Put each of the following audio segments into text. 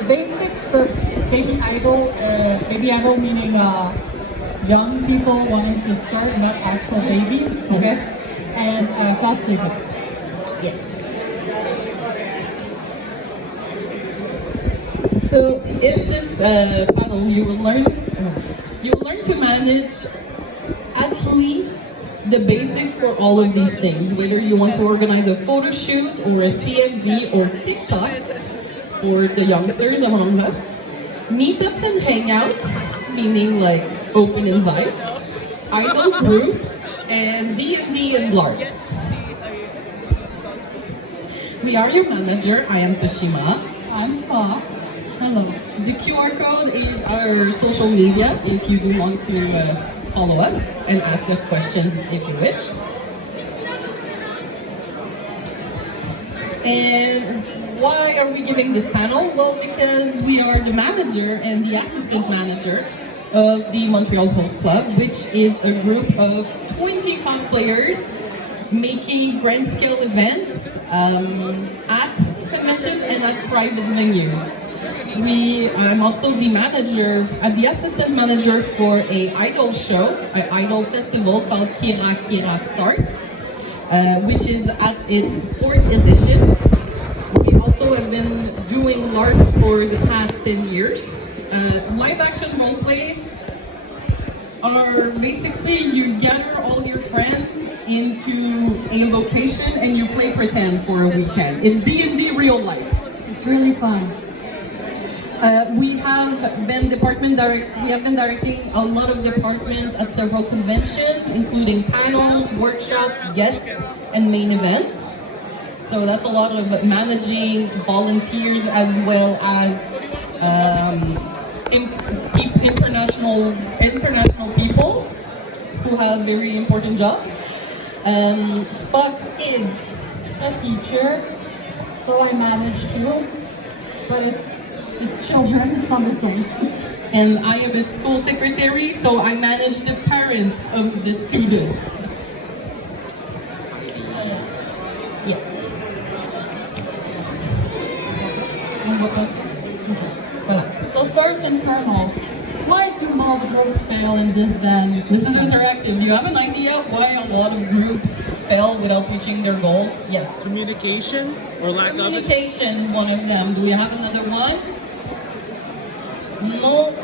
the basics for baby idol meaning young people wanting to start, not actual babies, okay? And cosplay groups. Yes. So in this panel, you will learn to manage at least the basics for all of these things. Whether you want to organize a photo shoot or a CMV or TikToks for the youngsters among us, meetups and hangouts, meaning like open invites, idol groups, and D&D and LARPs. We are your manager. I am Toshima. I'm Fox. Hello. The QR code is our social media if you do want to follow us and ask us questions if you wish. And why are we giving this panel? Well, because we are the manager and the assistant manager of the Montreal Host Club, which is a group of 20 cosplayers making grand scale events at convention and at private venues. I'm also the manager, the assistant manager for a idol show, an idol festival called Kira Kira Start, which is at its 4th edition. We also have been doing LARPs for the past 10 years. Live action role plays are basically you gather all your friends into a location and you play pretend for a weekend. It's D&D real life. It's really fun. We have been directing a lot of departments at several conventions, including panels, workshops, guests, and main events. So that's a lot of managing volunteers as well as international people who have very important jobs. Fox is A teacher, so I manage too, but it's children, it's not the same. and I am a school secretary, so I manage the parents of the students. Yeah. And what else? So first and foremost, why do most groups fail in this then? This is interactive. Do you have an idea why a lot of groups fail without reaching their goals? Yes. Communication or lack of it? Communication is one of them. Do we have another one? No?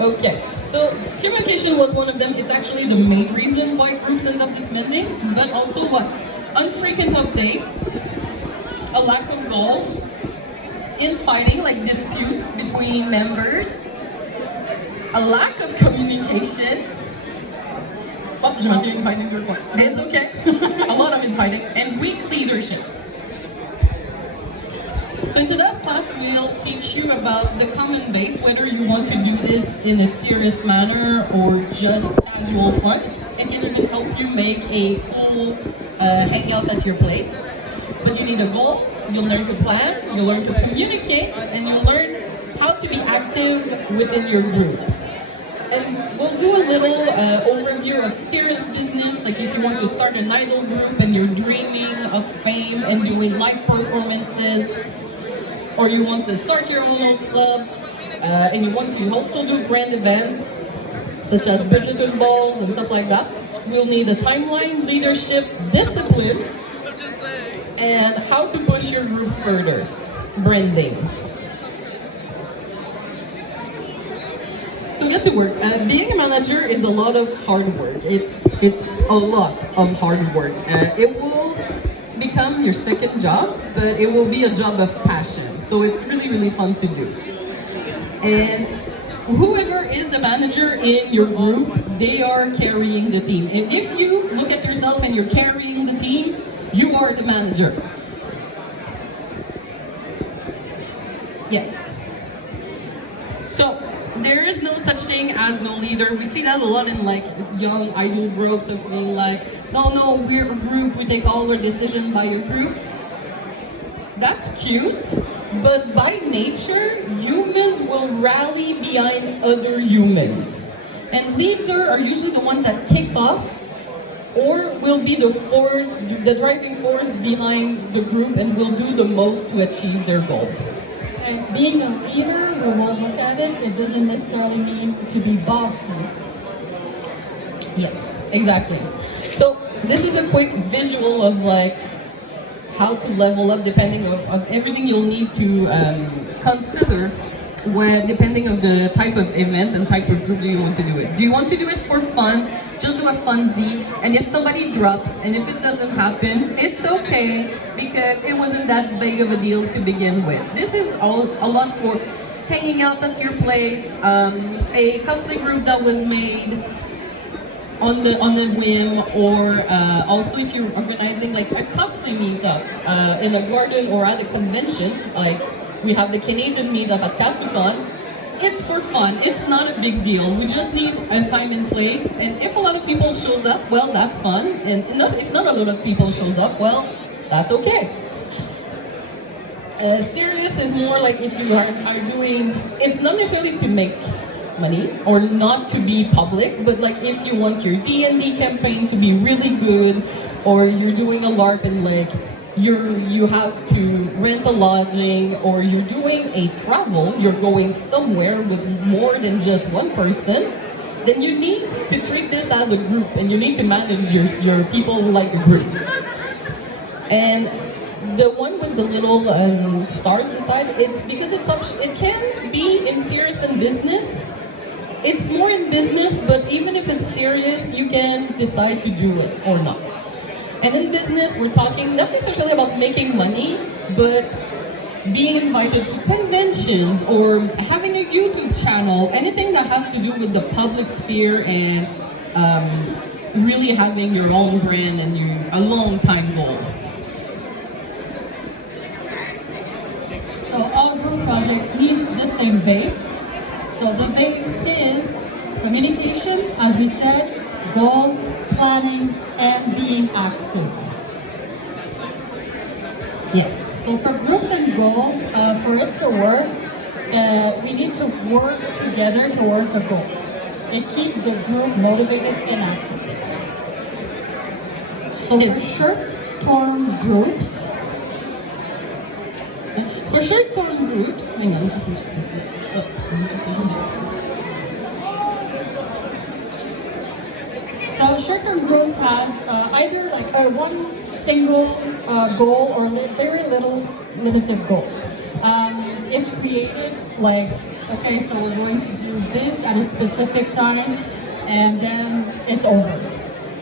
Okay. So communication was one of them. It's actually the main reason why groups end up disbanding. But also what? Unfrequent updates, a lack of goals, infighting, like disputes between members, a lack of communication. Oh, j'ai manqué infighting before. It's okay. A lot of infighting and weak leadership. So in today's class, we'll teach you about the common base, whether you want to do this in a serious manner or just casual fun. It can even help you make a cool hangout at your place. But you need a goal, you'll learn to plan, you'll learn to communicate, and you'll learn how to be active within your group. And we'll do a little overview of serious business, like if you want to start an idol group and you're dreaming of fame and doing live performances, or you want to start your own host club, and you want to also do grand events, such as budgeted balls and stuff like that. We'll need a timeline, leadership, discipline, and how to push your group further, branding. So get to work. Being a manager is a lot of hard work. It's a lot of hard work. It will become your second job, but it will be a job of passion. So it's really, really fun to do. And whoever is the manager in your group, they are carrying the team. And if you look at yourself and you're carrying the team, you are the manager. Yeah. So there is no such thing as no leader. We see that a lot in like young idol groups of being like, no, we're a group, we take all our decisions by a group. That's cute, but by nature, humans will rally behind other humans. And leaders are usually the ones that kick off or will be the force, the driving force behind the group and will do the most to achieve their goals. Okay, being a leader, we will look at it. It doesn't necessarily mean to be bossy. Yeah, exactly. So this is a quick visual of like how to level up depending of everything you'll need to consider when depending of the type of events and type of group do you want to do it. Do you want to do it for fun? Just do a funzie, and if somebody drops and if it doesn't happen, it's okay because it wasn't that big of a deal to begin with. This is all a lot for hanging out at your place, a cosplay group that was made on the whim, or also if you're organizing like a cosplay meetup in a garden or at a convention, like we have the Canadian meetup at Katsucon. It's for fun. It's not a big deal. We just need a time and place, and if a lot of people shows up, well, that's fun. And if not a lot of people shows up, well, that's okay. Serious is more like if you are doing. It's not necessarily to make money or not to be public, but like if you want your D&D campaign to be really good, or you're doing a LARP and like you have to rent a lodging, or you're doing a travel, you're going somewhere with more than just one person, then you need to treat this as a group and you need to manage your people like a group. And the one with the little stars beside, it's because it can be in serious and business. It's more in business, but even if it's serious, you can decide to do it or not. And in business, we're talking not necessarily about making money, but being invited to conventions or having a YouTube channel, anything that has to do with the public sphere and really having your own brand and a long-time goal. So all group projects need the same base. So the base is communication, as we said, goals, planning, and being active. Yes. So for groups and goals, for it to work, we need to work together towards a goal. It keeps the group motivated and active. So for short-term groups, hang on, So short-term groups has either like a one single goal or very little limited goals. It's created like, okay, so we're going to do this at a specific time, and then it's over.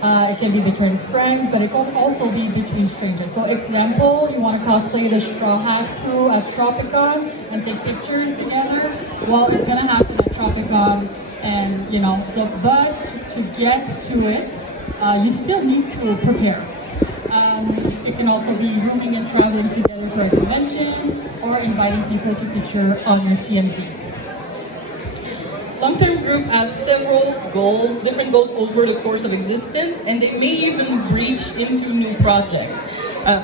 It can be between friends, but it can also be between strangers. So example, you want to cosplay the Straw Hat crew at Tropicon and take pictures together. Well, it's gonna happen at Tropicon, and so, but to get to it, you still need to prepare. It can also be rooming and traveling together for a convention, or inviting people to feature on your CMV. Long-term group have several goals, different goals over the course of existence, and they may even breach into new projects.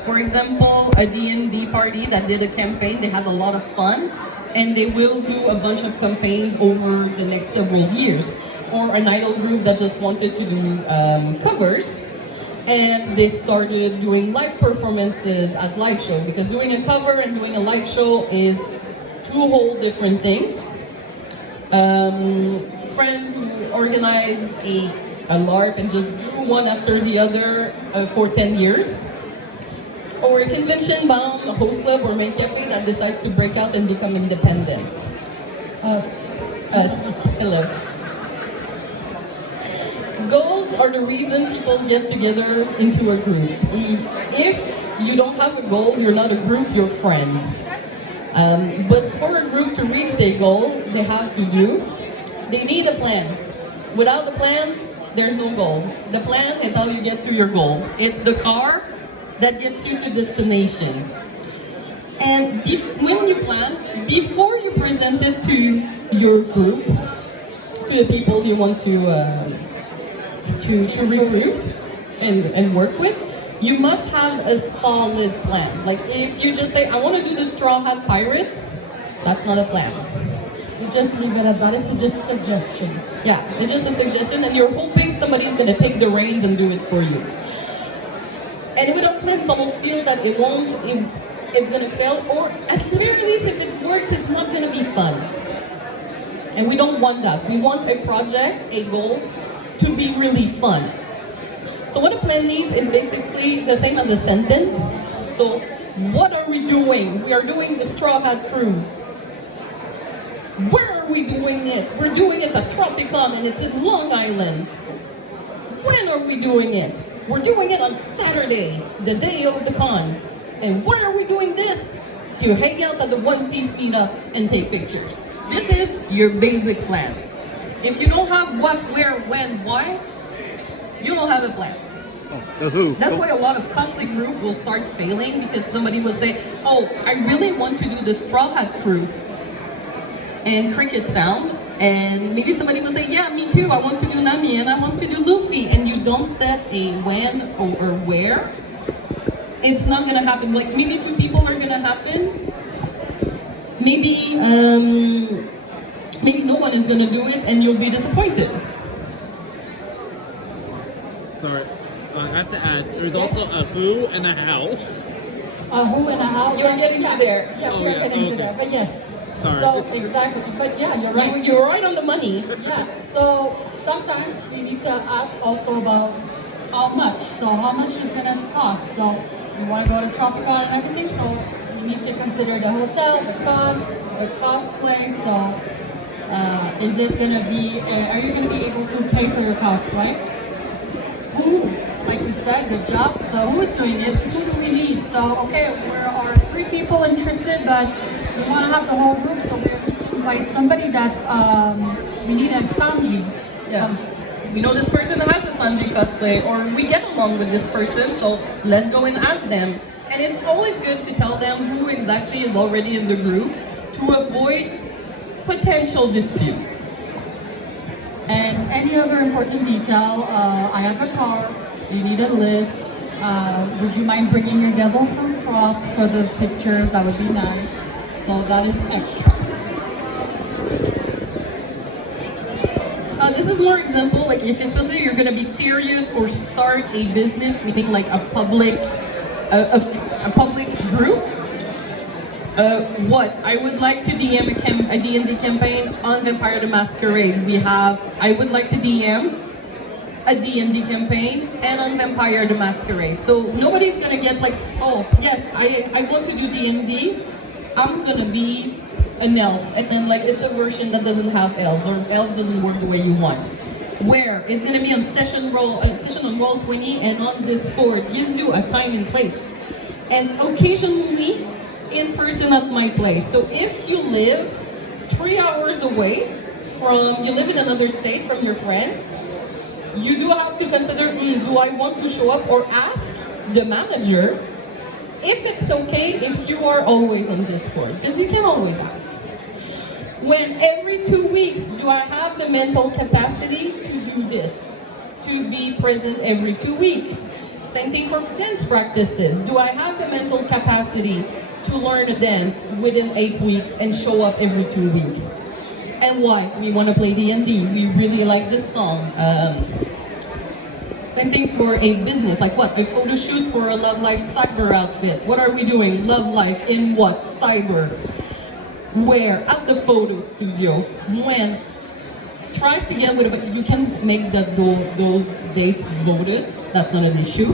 For example, a D&D party that did a campaign, they had a lot of fun, and they will do a bunch of campaigns over the next several years. Or an idol group that just wanted to do covers, and they started doing live performances at live show, because doing a cover and doing a live show is two whole different things. Friends who organize a LARP and just do one after the other for 10 years. Or a convention-bound host club or main cafe that decides to break out and become independent. Us. Hello. Goals are the reason people get together into a group. If you don't have a goal, you're not a group, you're friends. But for a group to reach their goal, they need a plan. Without a plan, there's no goal. The plan is how you get to your goal. It's the car that gets you to destination. And when you plan, before you present it to your group, to the people you want to recruit and work with, you must have a solid plan. Like if you just say, I want to do the Straw Hat Pirates, that's not a plan. You just leave it at that, it's just a suggestion. Yeah, it's just a suggestion, and you're hoping somebody's going to take the reins and do it for you. And without plans, almost feel that it's going to fail, or at the very least, if it works, it's not gonna be fun. And we don't want that. We want a project, a goal, to be really fun. So what a plan needs is basically the same as a sentence. So what are we doing? We are doing the Straw Hat Cruise. Where are we doing it? We're doing it at Tropicon and it's in Long Island. When are we doing it? We're doing it on Saturday, the day of the con. And why are we doing this? To hang out at the One Piece meetup and take pictures. This is your basic plan. If you don't have what, where, when, why, you don't have a plan. Oh, the who. That's why a lot of cosplay group will start failing because somebody will say, oh, I really want to do the Straw Hat Crew and Cricket Sound. And maybe somebody will say, yeah, me too, I want to do Nami and I want to do Luffy. And you don't set a when or where, it's not gonna happen. Like maybe 2 people are gonna happen. Maybe maybe no one is gonna do it and you'll be disappointed. Sorry, I have to add, there's also a who and a how. A who and a how. You're getting to there. Yeah, Oh, we're yes, getting to okay. there. But yes. Sorry. So exactly. But yeah, you're right. You're right on the money. Yeah. So sometimes we need to ask also about how much. So how much is gonna cost? So you want to go to Tropicon and everything. So you need to consider the hotel, the con, the cosplay. So is it gonna be? Are you gonna be able to pay for your cosplay? Who, like you said, good job. So who is doing it? Who do we need? So okay, there are 3 people interested, but we want to have the whole group, so we need to invite somebody that we need a Sanji. Yeah. We know this person has a Sanji cosplay, or we get along with this person, so let's go and ask them. And it's always good to tell them who exactly is already in the group to avoid potential disputes. And any other important detail, I have a car, you need a lift, would you mind bringing your devil fruit prop for the pictures? That would be nice. So that is extra. This is more example, like if especially you're gonna be serious or start a business, meaning like a public group. What I would like to DM a D&D campaign on Vampire the Masquerade. I would like to DM a D&D campaign and on Vampire the Masquerade. So nobody's gonna get like, oh yes, I want to do D&D. I'm gonna be an elf, and then like it's a version that doesn't have elves, or elves doesn't work the way you want. Where it's gonna be on session on Roll20 and on Discord, gives you a time and place, and occasionally in person at my place. So if you live 3 hours away you live in another state from your friends, you do have to consider, do I want to show up, or ask the manager if it's okay if you are always on Discord, because you can always ask. When every 2 weeks, do I have the mental capacity to do this? To be present every 2 weeks? Same thing for dance practices. Do I have the mental capacity to learn a dance within 8 weeks and show up every 2 weeks? And why? We want to play D&D. We really like this song. Same thing for a business, like what? A photo shoot for a Love Life cyber outfit. What are we doing? Love Life in what? Cyber. Where? At the photo studio. When? Try to get with it, you can make those dates voted. That's not an issue.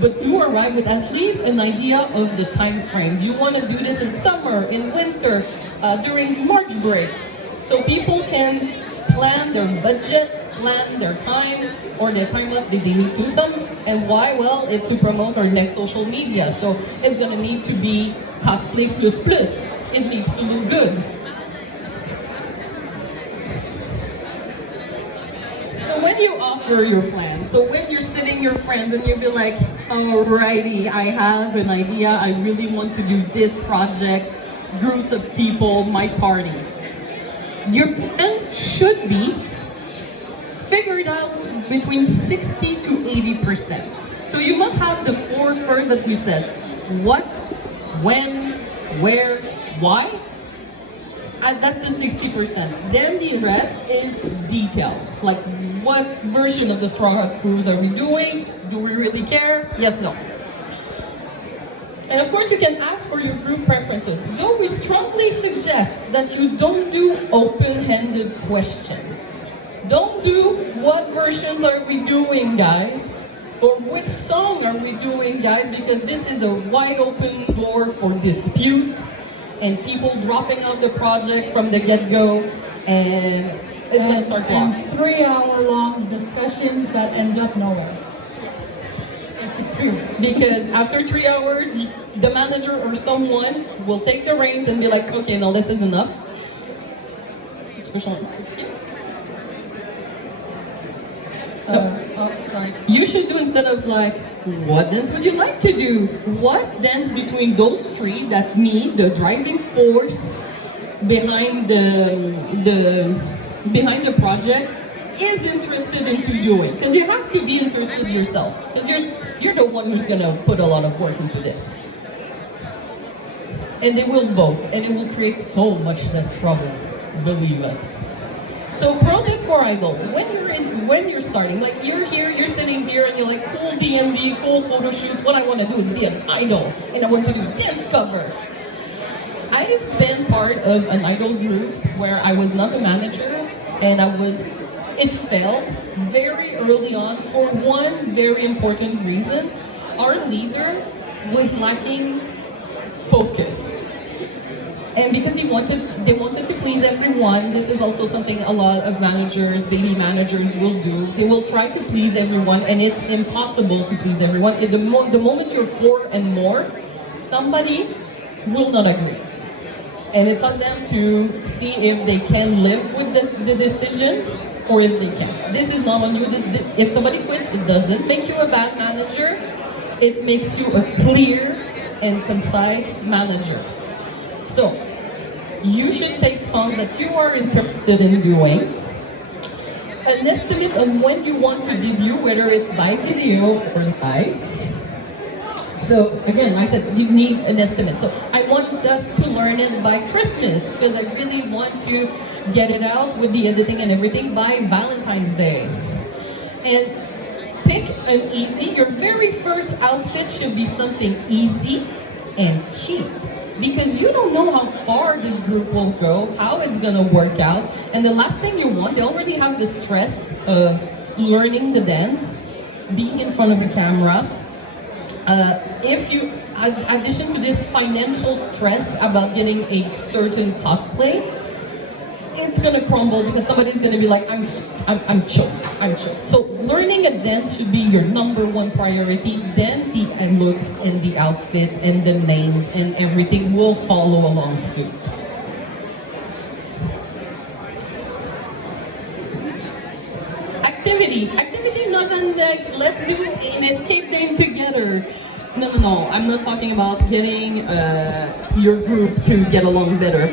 But do arrive with at least an idea of the time frame. You want to do this in summer, in winter, during March break. So people can plan their budgets, plan their time, or their time off that they need to some. And why? Well, it's to promote our next social media. So it's gonna need to be cosplay plus plus. It needs to look good. So when you offer your plan, so when you're sitting your friends and you'll be like, alrighty, I have an idea, I really want to do this project, groups of people, my party. Your plan should be figured out between 60 to 80%. So you must have the 4 first that we said. What, when, where, why? And that's the 60%. Then the rest is details. Like what version of the Straw Hat Cruise are we doing? Do we really care? Yes, no. And of course, you can ask for your group preferences. Though we strongly suggest that you don't do open-ended questions. Don't do what versions are we doing, guys? Or which song are we doing, guys? Because this is a wide open door for disputes and people dropping out the project from the get-go, and it's gonna start wrong. And 3-hour-long discussions that end up nowhere. Yes. It's experience. Because after 3 hours, the manager or someone will take the reins and be like, okay, no, this is enough. You should do, instead of like, what dance would you like to do? What dance between those three that me, the driving force behind behind the project, is interested into doing? Because you have to be interested yourself. Because you're the one who's gonna put a lot of work into this. And they will vote, and it will create so much less trouble, believe us. So pro tip for idol, when you're starting, like you're here, you're sitting here, and you're like, cool DMD, cool photo shoots. What I want to do is be an idol, and I want to do dance cover. I've been part of an idol group where I was not a manager, and it failed very early on for one very important reason. Our leader was lacking focus. And because they wanted to please everyone, this is also something a lot of managers, baby managers will do. They will try to please everyone, and it's impossible to please everyone. The moment you're 4 and more, somebody will not agree. And it's on them to see if they can live with the decision or if they can't. This is not on you. If somebody quits, it doesn't make you a bad manager. It makes you a clear and concise manager. So, you should take songs that you are interested in doing, an estimate on when you want to debut, whether it's by video or live. So again, I said you need an estimate. So I want us to learn it by Christmas, because I really want to get it out with the editing and everything by Valentine's Day. And pick an your very first outfit should be something easy and cheap. Because you don't know how far this group will go, how it's gonna work out. And the last thing you want, they already have the stress of learning the dance, being in front of a camera. If you addition to this financial stress about getting a certain cosplay, it's gonna crumble because somebody's gonna be like, I'm choked. So learning a dance should be your #1 priority. Then the looks and the outfits and the names and everything will follow along suit. Activity doesn't like, let's do an escape game together. No. I'm not talking about getting your group to get along better.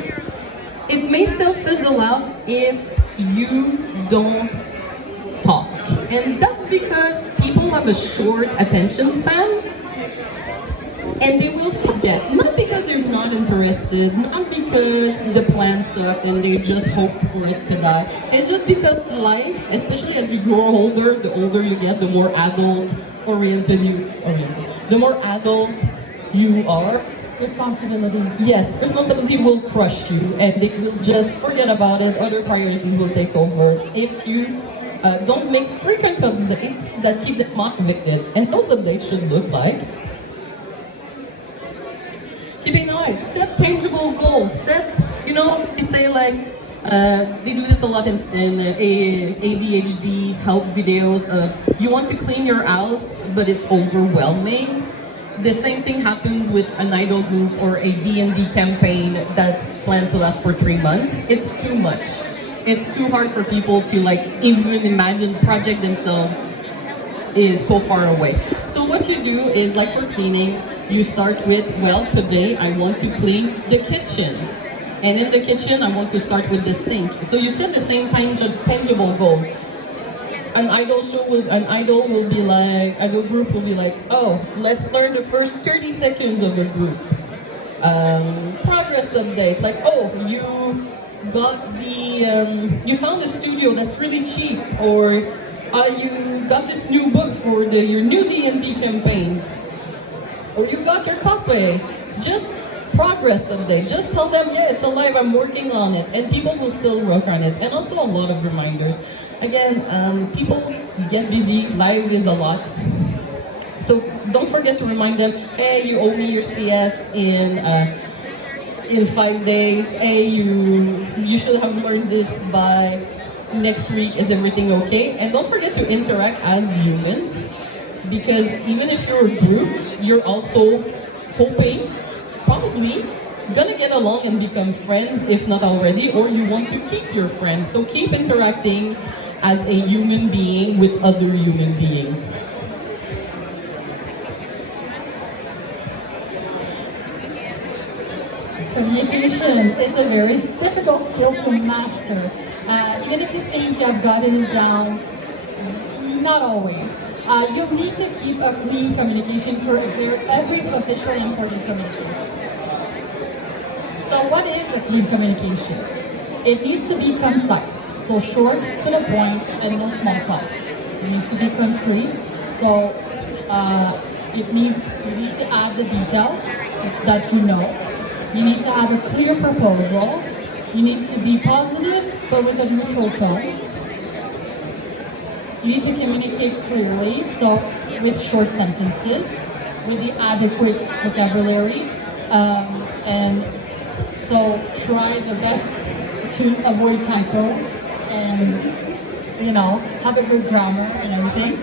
It may still fizzle out if you don't talk. And that's because people have a short attention span and they will forget. Not because they're not interested, not because the plan sucked and they just hoped for it to die. It's just because life, especially as you grow older, the older you get, the more the more adult you are. Responsibilities. Yes, responsibility will crush you and they will just forget about it. Other priorities will take over if you don't make frequent updates that keep them motivated. And those updates should look like, keep in mind, set tangible goals. They say like, they do this a lot in ADHD help videos of, you want to clean your house, but it's overwhelming. The same thing happens with an idol group or a D&D campaign that's planned to last for 3 months. It's too much. It's too hard for people to like even imagine the project themselves is so far away. So what you do is, like for cleaning, you start with, well, today I want to clean the kitchen. And in the kitchen, I want to start with the sink. So you set the same tangible goals. An idol group will be like, oh, let's learn the first 30 seconds of a group. Progress update, like, oh, you got you found a studio that's really cheap, or you got this new book for your new D&D campaign. or you got your cosplay, just progress someday. Just tell them, yeah, it's alive, I'm working on it, and people will still work on it. And also a lot of reminders. Again, people get busy, life is a lot. So don't forget to remind them, hey, you owe me your CS in 5 days. Hey, you should have learned this by next week. Is everything okay? And don't forget to interact as humans, because even if you're a group, you're also hoping, probably, gonna get along and become friends, if not already, or you want to keep your friends. So keep interacting as a human being with other human beings. Communication is a very difficult skill to master. Even if you think you have gotten it down, not always. You'll need to keep a clean communication for every official and important communication. So what is a clean communication? It needs to be concise, so short, to the point, and no small talk. It needs to be concrete, so you need to add the details that you know. You need to have a clear proposal. You need to be positive, but with a neutral tone. You need to communicate clearly, so with short sentences, with the adequate vocabulary, and so try the best to avoid typos and have a good grammar and everything.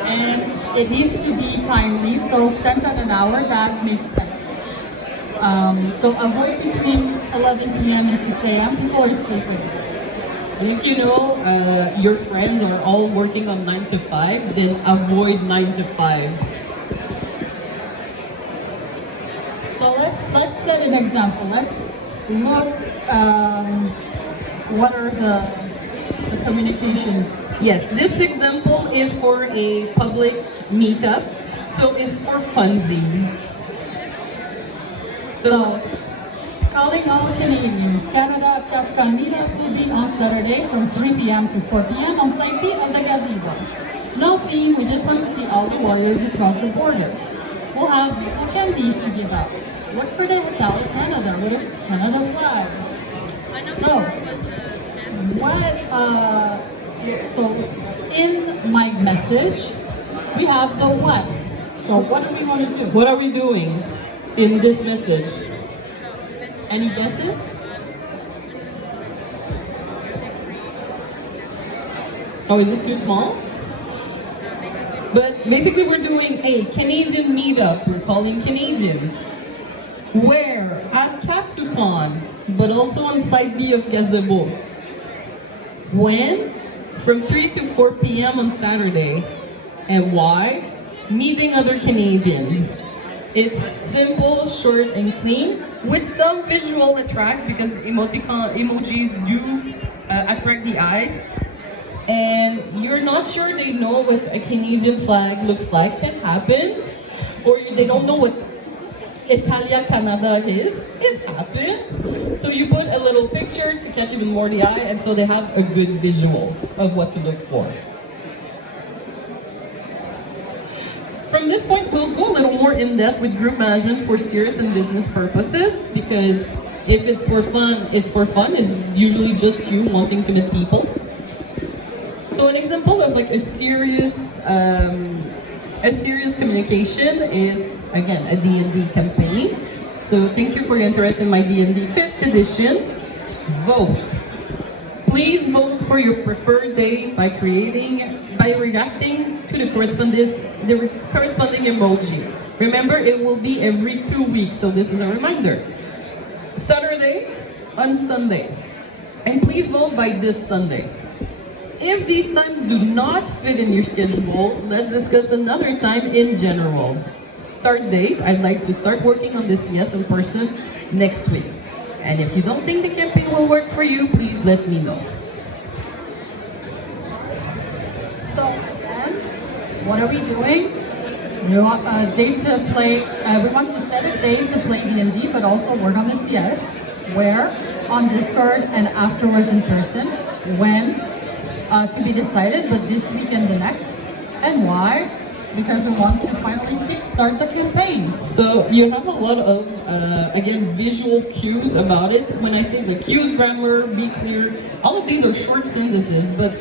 And it needs to be timely, so sent at an hour that makes sense. So avoid between 11 p.m. and 6 a.m. People are sleeping. And if you know your friends are all working on 9 to 5, then avoid 9 to 5. So let's set an example. Let's look. What are the communication? Yes, this example is for a public meetup, so it's for funsies. So, calling all Canadians, Canada at CATSCON meetup will be on Saturday from 3 p.m. to 4 p.m. on Site B of the gazebo. No theme, we just want to see all the warriors across the border. We'll have candies to give out. Look for the Hotel Canada with a Canada flag. So in my message, we have the what. So what do we want to do? What are we doing in this message? Any guesses? Oh, is it too small? But basically we're doing a Canadian meetup. We're calling Canadians. Where? At Katsucon, but also on Site B of Gazebo. When? From 3 to 4 p.m. on Saturday. And why? Meeting other Canadians. It's simple, short, and clean, with some visual attracts, because emojis do attract the eyes. And you're not sure they know what a Canadian flag looks like. That happens. Or they don't know what Italia Canada is. It happens. So you put a little picture to catch even more the eye, and so they have a good visual of what to look for. From this point, we'll go a little more in depth with group management for serious and business purposes, because if it's for fun, it's for fun. It's usually just you wanting to meet people. So an example of like a serious communication is, again, a D&D campaign. So thank you for your interest in my D&D 5th edition. Vote. Please vote for your preferred day by reacting to the corresponding emoji. Remember, it will be every 2 weeks, so this is a reminder. Saturday on Sunday. And please vote by this Sunday. If these times do not fit in your schedule, let's discuss another time in general. Start date, I'd like to start working on this CS in person next week. And if you don't think the campaign will work for you, please let me know. So again, what are we doing? We want a date to play, we want to set a date to play D&D, but also work on the CS. Where? On Discord and afterwards in person. When? To be decided, but this week and the next. And why? because we want to finally kickstart the campaign. So you have a lot of, again, visual cues about it. When I say the cues, grammar, be clear, all of these are short sentences, but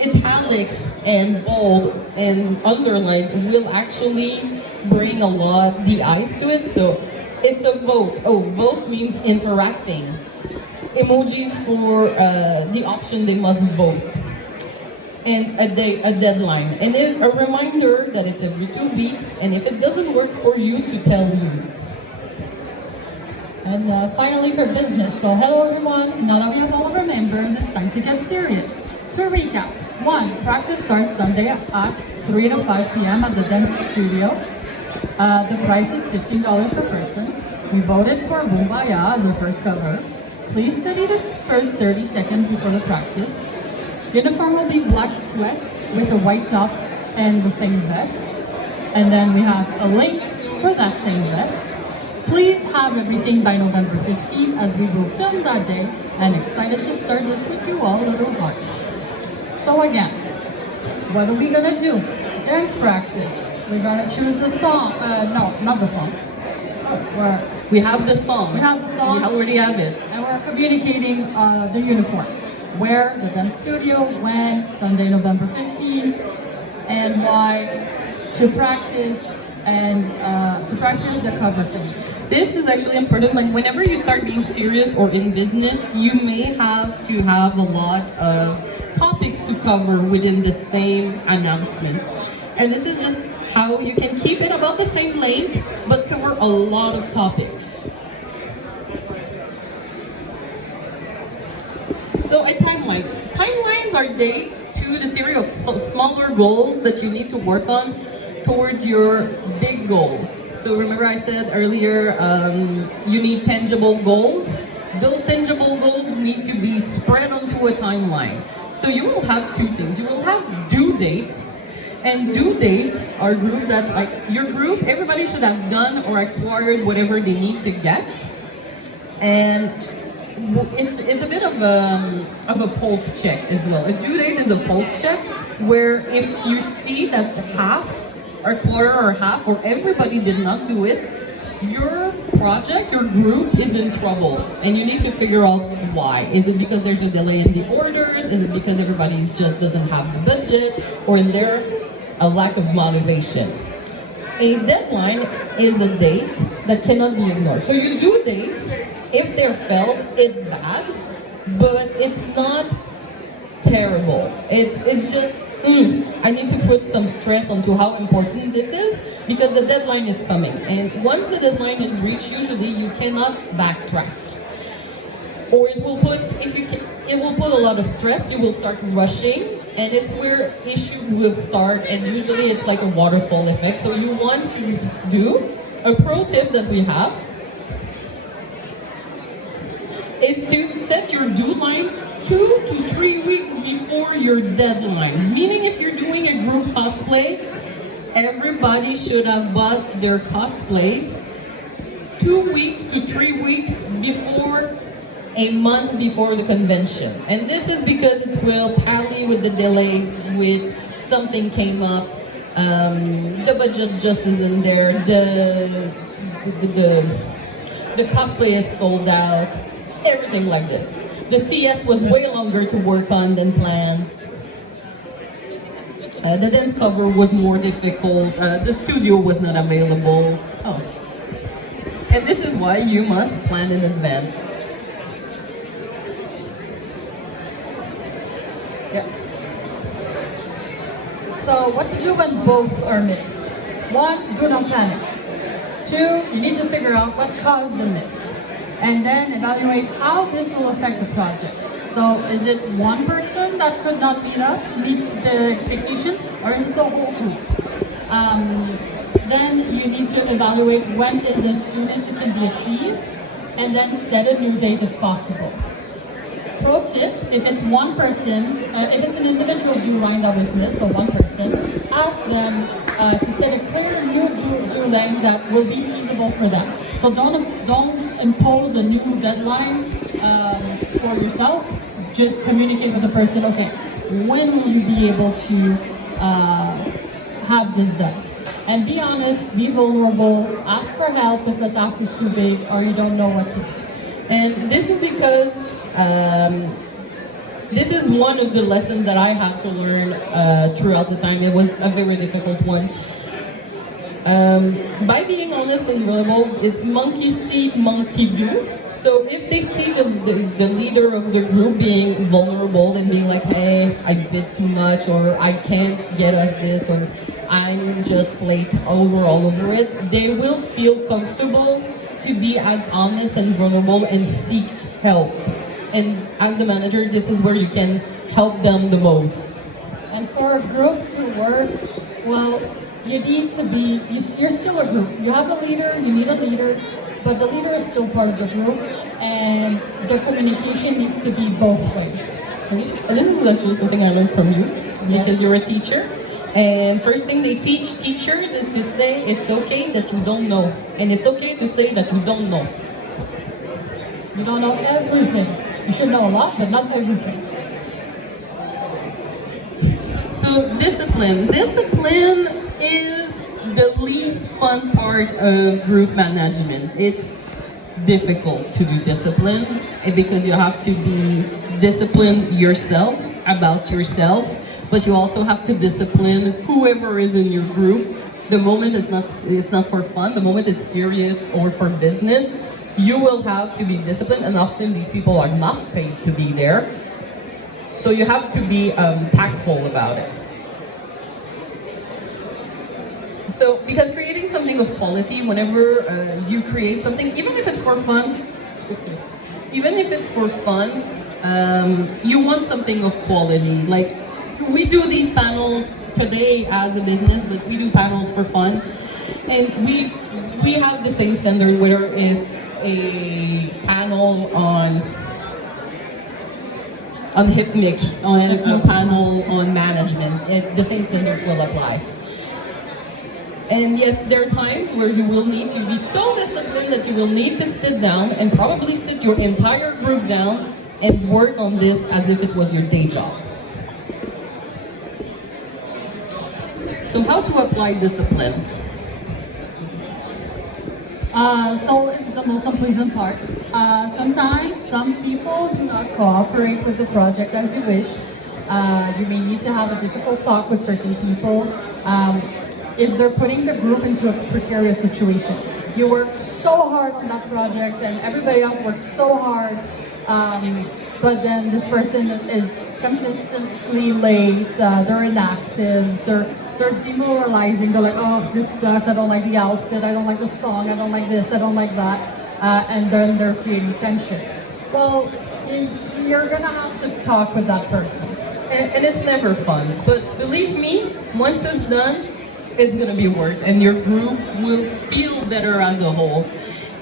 italics and bold and underline will actually bring a lot the eyes to it. So it's a vote. Oh, vote means interacting. Emojis for the option they must vote. And a deadline. And then a reminder that it's every 2 weeks, and if it doesn't work for you, to tell you. And finally for business. So hello everyone, now that we have all of our members, it's time to get serious. To recap, 1, practice starts Sunday at 3 to 5 p.m. at the dance studio. The price is $15 per person. We voted for Bumbaya as our first cover. Please study the first 30 seconds before the practice. Uniform will be black sweats with a white top and the same vest. And then we have a link for that same vest. Please have everything by November 15th as we will film that day, and excited to start this with you all, little heart. So again, what are we gonna do? Dance practice. We're gonna choose the song. No, not the song. We have the song. We have the song. We already have it. And we're communicating the uniform. Where, the dance studio, when, Sunday, November 15th, and why, to practice, and to practice the cover thing. This is actually important. Like, whenever you start being serious or in business, you may have to have a lot of topics to cover within the same announcement. And this is just how you can keep it about the same length, but cover a lot of topics. So a timeline. Timelines are dates to the series of smaller goals that you need to work on toward your big goal. So remember I said earlier, you need tangible goals. Those tangible goals need to be spread onto a timeline. So you will have 2 things. You will have due dates, and due dates are group that, like your group, everybody should have done or acquired whatever they need to get. And it's a bit of a pulse check as well. A due date is a pulse check where if you see that half or quarter or half or everybody did not do it, your project, your group is in trouble, and you need to figure out why. Is it because there's a delay in the orders? Is it because everybody just doesn't have the budget? Or is there a lack of motivation? A deadline is a date that cannot be ignored. So you do dates. If they're felt, it's bad, but it's not terrible. It's just, I need to put some stress onto how important this is because the deadline is coming. And once the deadline is reached, usually you cannot backtrack. Or it will put, it will put a lot of stress, you will start rushing, and it's where issue will start, and usually it's like a waterfall effect. So you want to do, a pro tip that we have, is to set your due lines 2 to 3 weeks before your deadlines. Meaning if you're doing a group cosplay, everybody should have bought their cosplays 2 weeks to 3 weeks before, a month before the convention. And this is because it will tally with the delays, with something came up, the budget just isn't there, the cosplay is sold out, everything like this. The CS was way longer to work on than planned. The dance cover was more difficult. The studio was not available. Oh. And this is why you must plan in advance. Yeah. So what to do when both are missed? 1, do not panic. 2, you need to figure out what caused the miss. And then evaluate how this will affect the project. So is it one person that could not meet the expectations, or is it the whole group? Then you need to evaluate when is the soonest it can be achieved, and then set a new date if possible. Pro tip, if it's one person, if it's an individual due line that was missed, so one person, ask them to set a clear new due line that will be feasible for them. So don't impose a new deadline for yourself. Just communicate with the person, okay, when will you be able to have this done. And be honest, be vulnerable, ask for help if the task is too big or you don't know what to do. And this is because this is one of the lessons that I had to learn throughout the time. It was a very difficult one. By being honest and vulnerable, it's monkey see, monkey do. So if they see the leader of the group being vulnerable and being like, hey, I did too much, or I can't get us this, or I'm just late all over it, they will feel comfortable to be as honest and vulnerable and seek help. And as the manager, this is where you can help them the most. And for a group to work, well, you need to be, you're still a group. You have a leader, you need a leader, but the leader is still part of the group, and the communication needs to be both ways. And this is actually something I learned from you, because you're a teacher. And first thing they teach teachers is to say it's okay that you don't know. And it's okay to say that you don't know. You don't know everything. You should know a lot, but not everything. So discipline. Discipline is the least fun part of group management. It's difficult to do discipline because you have to be disciplined yourself about yourself, but you also have to discipline whoever is in your group. The moment it's not for fun, the moment it's serious or for business, you will have to be disciplined, and often these people are not paid to be there. So you have to be tactful about it. So, because creating something of quality, whenever you create something, even if it's for fun, you want something of quality. Like, we do these panels today as a business, but we do panels for fun. And we have the same standard, whether it's a panel on hypnic, on a panel on management, the same standards will apply. And yes, there are times where you will need to be so disciplined that you will need to sit down and probably sit your entire group down and work on this as if it was your day job. So how to apply discipline? So it's the most unpleasant part. Sometimes some people do not cooperate with the project as you wish. You may need to have a difficult talk with certain people. If they're putting the group into a precarious situation. You worked so hard on that project and everybody else worked so hard, but then this person is consistently late, they're inactive, they're demoralizing, they're like, oh, this sucks, I don't like the outfit, I don't like the song, I don't like this, I don't like that, and then they're creating tension. Well, you're gonna have to talk with that person. And it's never fun, but believe me, once it's done, it's gonna be worth, and your group will feel better as a whole.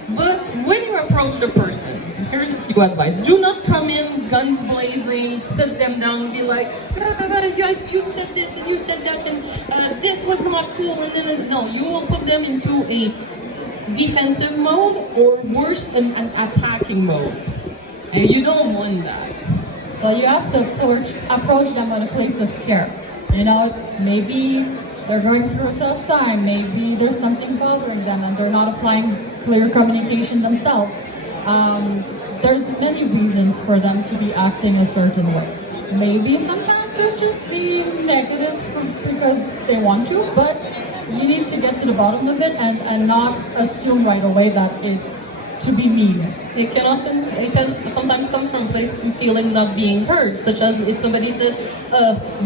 But when you approach the person, here's a few advice. Do not come in guns blazing, sit them down and be like, you said this and you said that and this was not cool, and then, no, you will put them into a defensive mode or worse, an attacking mode. And you don't want that. So you have to approach them with a place of care. You know, maybe they're going through a tough time, maybe there's something bothering them and they're not applying clear communication themselves. There's many reasons for them to be acting a certain way. Maybe sometimes they're just being negative because they want to, but you need to get to the bottom of it and not assume right away that it's to be mean. It can sometimes comes from a place of feeling not being heard, such as if somebody said,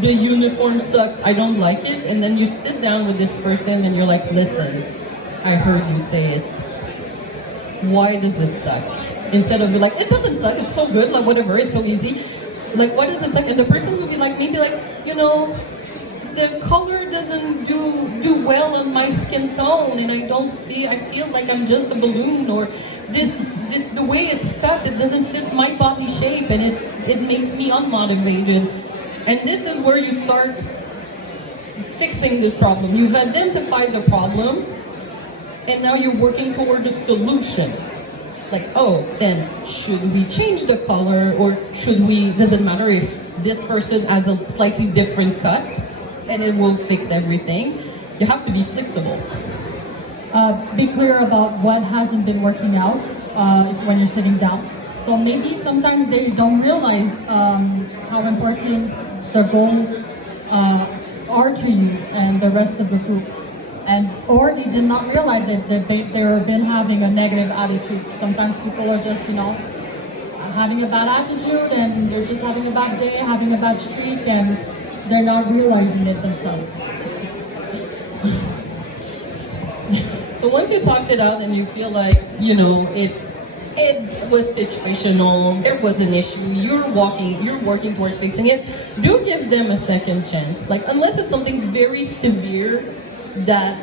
the uniform sucks, I don't like it, and then you sit down with this person and you're like, listen, I heard you say it. Why does it suck? Instead of be like, it doesn't suck, it's so good, like whatever, it's so easy. Like, why does it suck? And the person will be like, maybe like, you know, the color doesn't do well on my skin tone, and I feel like I'm just a balloon, or the way it's cut, it doesn't fit my body shape, and it makes me unmotivated. And this is where you start fixing this problem. You've identified the problem, and now you're working toward a solution. Like, oh, then should we change the color, or does it matter if this person has a slightly different cut, and it will fix everything? You have to be flexible. Be clear about what hasn't been working out when you're sitting down. So maybe sometimes they don't realize how important the goals are to you and the rest of the group. Or they did not realize that they've been having a negative attitude. Sometimes people are just, having a bad attitude and they're just having a bad day, having a bad streak, and they're not realizing it themselves. So once you talked it out and you feel like, it was situational, there was an issue, you're working toward fixing it, do give them a second chance. Like, unless it's something very severe that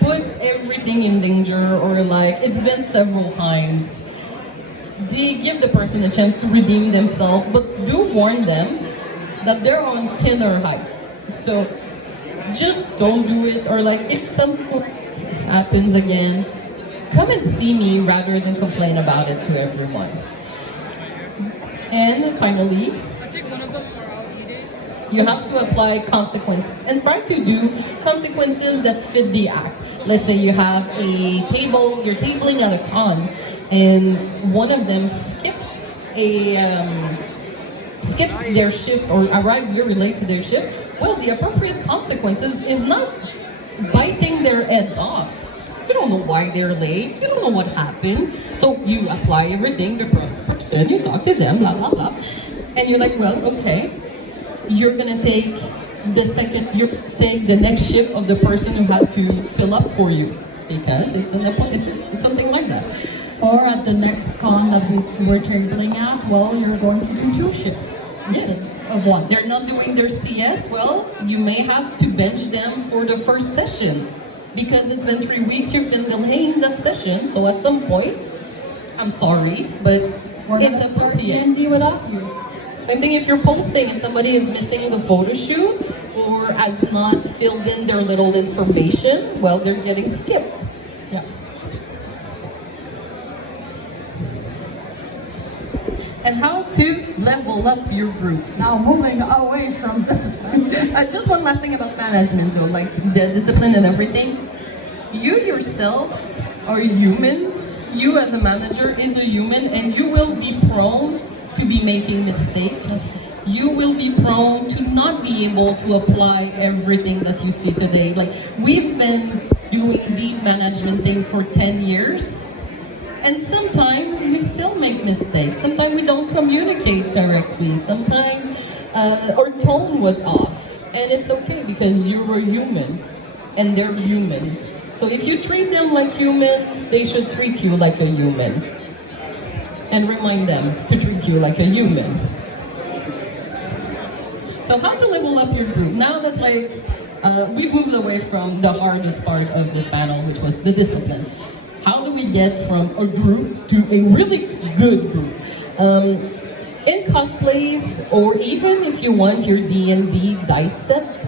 puts everything in danger, or like it's been several times, they give the person a chance to redeem themselves, but do warn them that they're on thinner ice. So just don't do it, or like if something happens again, come and see me rather than complain about it to everyone. And finally, I think one of them are out eating. you have to apply consequences and try to do consequences that fit the act. Let's say you have a table, you're tabling at a con, and one of them skips their shift or arrives very late to their shift. Well, the appropriate consequences is not biting their heads off. You don't know why they're late, you don't know what happened, so you apply everything, the person, you talk to them, blah, blah, blah, and you're like, well, okay, you're gonna take the next shift of the person who had to fill up for you, because it's something like that. Or at the next con that we were tabling at, well, you're going to do 2 shifts instead of 1. They're not doing their CS, well, you may have to bench them for the first session. Because it's been 3 weeks, you've been delaying that session, so at some point, I'm sorry, but it's appropriate. D&D without you. Same thing if you're posting, if somebody is missing the photo shoot, or has not filled in their little information, well, they're getting skipped. Yeah. And how to level up your group. Now moving away from discipline. Just one last thing about management though, like the discipline and everything. You yourself are humans. You as a manager is a human, and you will be prone to be making mistakes. You will be prone to not be able to apply everything that you see today. Like, we've been doing these management things for 10 years. And sometimes we still make mistakes. Sometimes we don't communicate correctly. Sometimes our tone was off. And it's okay because you're a human and they're humans. So if you treat them like humans, they should treat you like a human. And remind them to treat you like a human. So how to level up your group? Now that we've moved away from the hardest part of this panel, which was the discipline. How do we get from a group to a really good group? In cosplays, or even if you want your D&D dice set,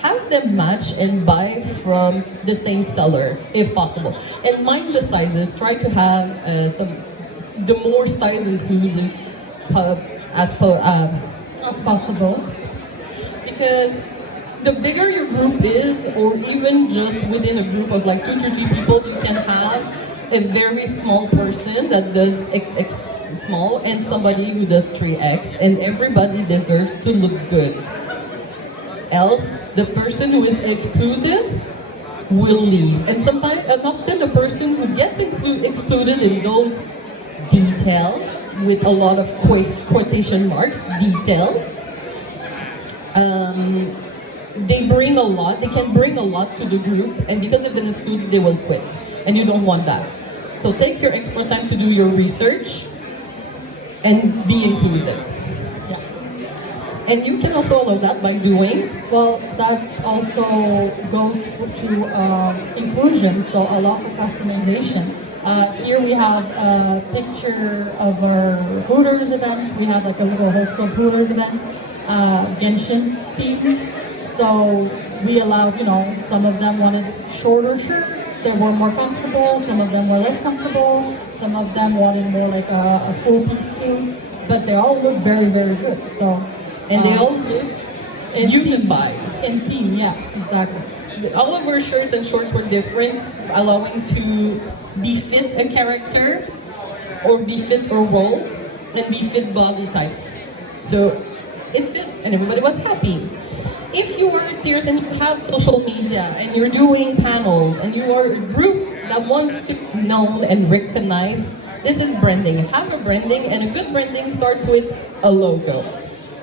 have them match and buy from the same seller, if possible. And mind the sizes, try to have the more size inclusive as possible. Because the bigger your group is, or even just within a group of like 2 to 3 people, you can have a very small person that does XX small and somebody who does 3X, and everybody deserves to look good. Else, the person who is excluded will leave. And sometimes, and often the person who gets excluded in those details, with a lot of quotation marks, details, they bring a lot, they can bring a lot to the group, and because they've been excluded, they will quit. And you don't want that. So take your extra time to do your research and be inclusive. Yeah. And you can also allow that by doing. Well, that's also goes to inclusion, so a lot of customization. Here we have a picture of our Hooters event. We had like a little Host Club Hooters event, Genshin theme. So we allowed, some of them wanted shorter shirts that were more comfortable, some of them were less comfortable, some of them wanted more like a full piece suit, but they all look very, very good. So, and they all look unified. In theme, yeah, exactly. All of our shirts and shorts were different, allowing to befit a character, or befit a role, and befit body types. So it fits, and everybody was happy. If you are serious and you have social media and you're doing panels and you are a group that wants to be known and recognized, this is branding. Have a branding, and a good branding starts with a logo.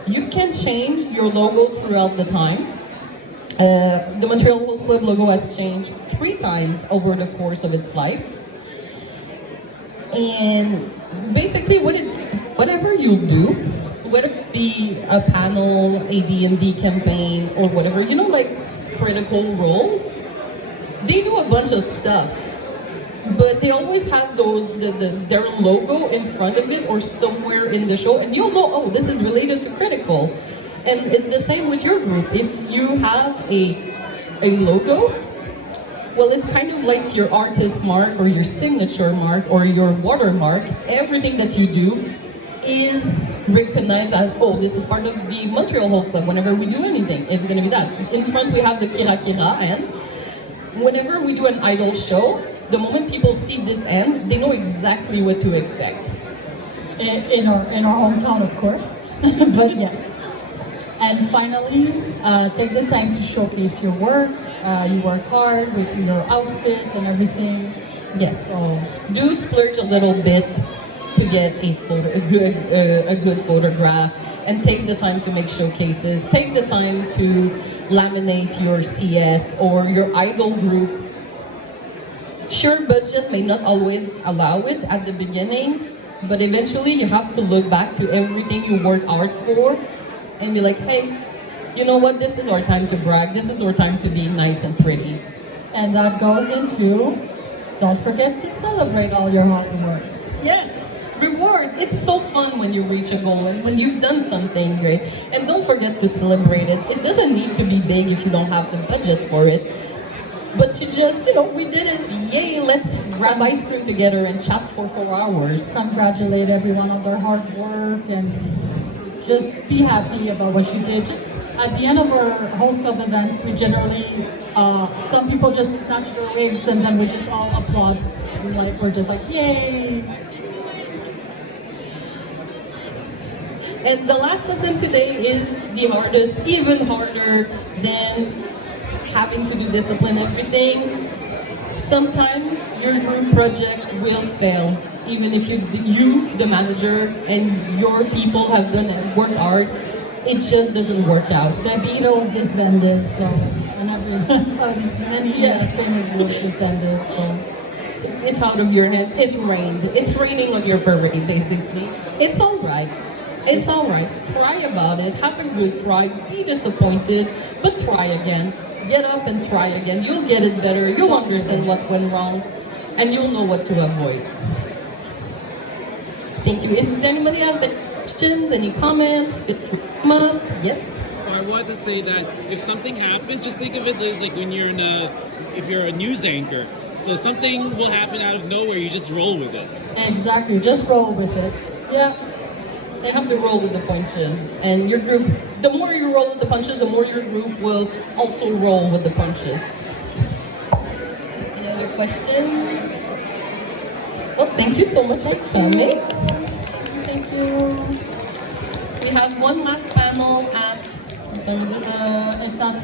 You can change your logo throughout the time. The Montreal Host Club logo has changed 3 times over the course of its life. And basically whatever you do, whether it be a panel, a D&D campaign, or whatever, you know, like Critical Role, they do a bunch of stuff, but they always have their logo in front of it or somewhere in the show, and you'll know, oh, this is related to Critical. And it's the same with your group. If you have a logo, well, it's kind of like your artist mark or your signature mark or your watermark. Everything that you do is recognized as, oh, this is part of the Montreal Host Club. Whenever we do anything, it's going to be that. In front, we have the Kira Kira, and whenever we do an idol show, the moment people see this end, they know exactly what to expect. In our hometown, of course, but yes. And finally, take the time to showcase your work. You work hard with your outfit and everything. Yes. So do splurge a little bit to get a good photograph, and take the time to make showcases. Take the time to laminate your CS or your idol group. Sure, budget may not always allow it at the beginning, but eventually you have to look back to everything you worked hard for and be like, hey, you know what, this is our time to brag, this is our time to be nice and pretty. And that goes into, don't forget to celebrate all your hard work. Yes, reward. It's so fun when you reach a goal and when you've done something great. And don't forget to celebrate it. It doesn't need to be big if you don't have the budget for it. But to just, you know, we did it, yay, let's grab ice cream together and chat for 4 hours. Congratulate everyone on their hard work and just be happy about what you did. Just at the end of our host club events, we generally, some people just snatch their wigs and then we just all applaud. We're just like, yay! And the last lesson today is the hardest, even harder than having to do discipline everything. Sometimes your group project will fail. Even if you, the manager, and your people have done and worked hard, it just doesn't work out. Baby Idols disbanded, so, and many famous groups disbanded, so. It's out of your hands. It rained. It's raining on your parade, basically. It's all right. It's all right. Cry about it. Have a good cry. Be disappointed, but try again. Get up and try again. You'll get it better. You'll understand what went wrong, and you'll know what to avoid. Thank you. Is there anybody have any questions? Any comments? Yes. I wanted to say that if something happens, just think of it as like when you're if you're a news anchor. So something will happen out of nowhere, you just roll with it. Exactly, just roll with it. Yeah. They have to roll with the punches. And your group, the more you roll with the punches, the more your group will also roll with the punches. Any other questions? Well, thank you so much for coming. Thank you. We have one last panel at, what time is it? It's at